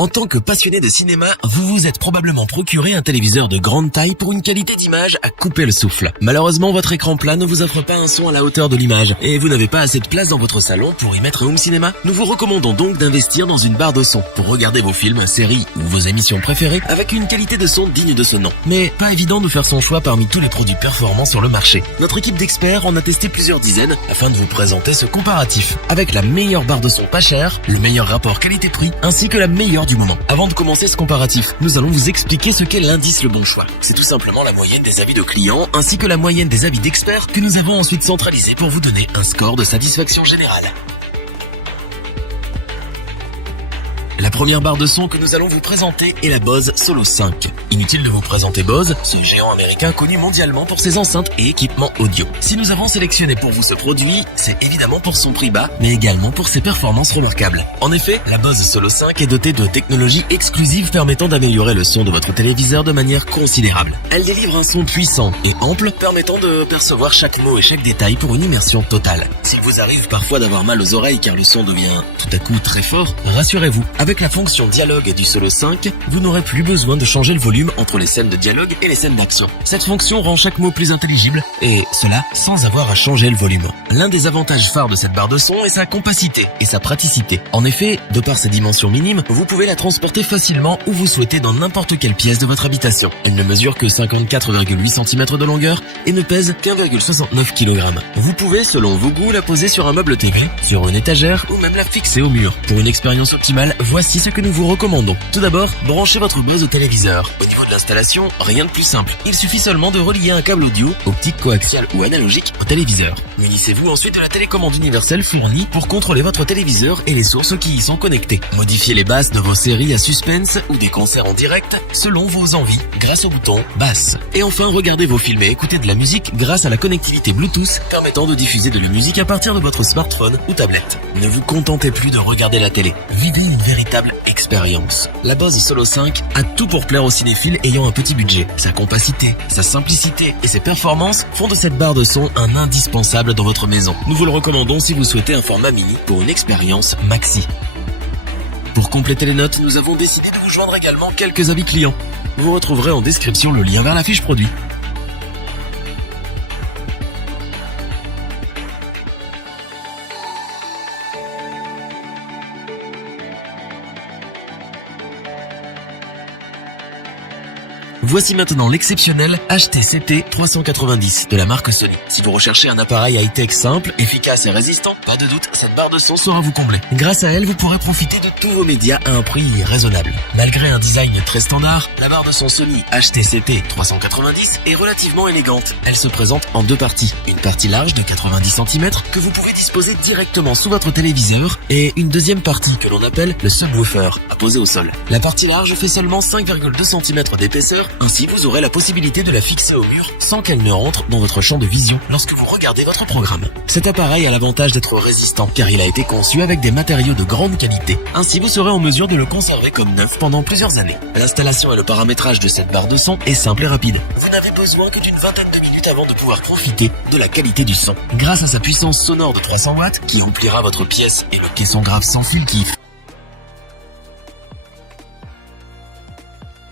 En tant que passionné de cinéma, vous vous êtes probablement procuré un téléviseur de grande taille pour une qualité d'image à couper le souffle. Malheureusement, votre écran plat ne vous offre pas un son à la hauteur de l'image et vous n'avez pas assez de place dans votre salon pour y mettre un home cinéma. Nous vous recommandons donc d'investir dans une barre de son pour regarder vos films, séries ou vos émissions préférées avec une qualité de son digne de ce nom. Mais pas évident de faire son choix parmi tous les produits performants sur le marché. Notre équipe d'experts en a testé plusieurs dizaines afin de vous présenter ce comparatif avec la meilleure barre de son pas chère, le meilleur rapport qualité-prix ainsi que la meilleure du moment. Avant de commencer ce comparatif, nous allons vous expliquer ce qu'est l'indice Le Bon Choix. C'est tout simplement la moyenne des avis de clients ainsi que la moyenne des avis d'experts que nous avons ensuite centralisé pour vous donner un score de satisfaction générale. La première barre de son que nous allons vous présenter est la Bose Solo 5. Inutile de vous présenter Bose, ce géant américain connu mondialement pour ses enceintes et équipements audio. Si nous avons sélectionné pour vous ce produit, c'est évidemment pour son prix bas, mais également pour ses performances remarquables. En effet, la Bose Solo 5 est dotée de technologies exclusives permettant d'améliorer le son de votre téléviseur de manière considérable. Elle délivre un son puissant et ample, permettant de percevoir chaque mot et chaque détail pour une immersion totale. S'il vous arrive parfois d'avoir mal aux oreilles car le son devient tout à coup très fort, rassurez-vous, avec la fonction dialogue du Solo 5, vous n'aurez plus besoin de changer le volume entre les scènes de dialogue et les scènes d'action. Cette fonction rend chaque mot plus intelligible, et cela sans avoir à changer le volume. L'un des avantages phares de cette barre de son est sa compacité et sa praticité. En effet, de par ses dimensions minimes, vous pouvez la transporter facilement où vous souhaitez dans n'importe quelle pièce de votre habitation. Elle ne mesure que 54,8 cm de longueur et ne pèse qu'1,69 kg. Vous pouvez, selon vos goûts, la poser sur un meuble TV, sur une étagère ou même la fixer au mur. Pour une expérience optimale, voici ce que nous vous recommandons. Tout d'abord, branchez votre Bose au téléviseur. Au niveau de l'installation, rien de plus simple. Il suffit seulement de relier un câble audio, optique, coaxial ou analogique au téléviseur. Munissez-vous ensuite de la télécommande universelle fournie pour contrôler votre téléviseur et les sources qui y sont connectées. Modifiez les basses de vos séries à suspense ou des concerts en direct selon vos envies grâce au bouton basse. Et enfin, regardez vos films et écoutez de la musique grâce à la connectivité Bluetooth permettant de diffuser de la musique à partir de votre smartphone ou tablette. Ne vous contentez plus de regarder la télé. Vivez une véritable expérience. La Bose Solo 5 a tout pour plaire aux cinéphiles ayant un petit budget. Sa compacité, sa simplicité et ses performances font de cette barre de son un indispensable dans votre maison. Nous vous le recommandons si vous souhaitez un format mini pour une expérience maxi. Pour compléter les notes, nous avons décidé de vous joindre également quelques avis clients. Vous retrouverez en description le lien vers la fiche produit. Voici maintenant l'exceptionnel HTCT 390 de la marque Sony. Si vous recherchez un appareil high-tech simple, efficace et résistant, pas de doute, cette barre de son saura vous combler. Grâce à elle, vous pourrez profiter de tous vos médias à un prix raisonnable. Malgré un design très standard, la barre de son Sony HTCT 390 est relativement élégante. Elle se présente en deux parties. Une partie large de 90 cm que vous pouvez disposer directement sous votre téléviseur et une deuxième partie que l'on appelle le subwoofer, à poser au sol. La partie large fait seulement 5,2 cm d'épaisseur. Ainsi, vous aurez la possibilité de la fixer au mur sans qu'elle ne rentre dans votre champ de vision lorsque vous regardez votre programme. Cet appareil a l'avantage d'être résistant car il a été conçu avec des matériaux de grande qualité. Ainsi, vous serez en mesure de le conserver comme neuf pendant plusieurs années. L'installation et le paramétrage de cette barre de son est simple et rapide. Vous n'avez besoin que d'une vingtaine de minutes avant de pouvoir profiter de la qualité du son. Grâce à sa puissance sonore de 300 watts qui remplira votre pièce et le caisson grave sans fil qui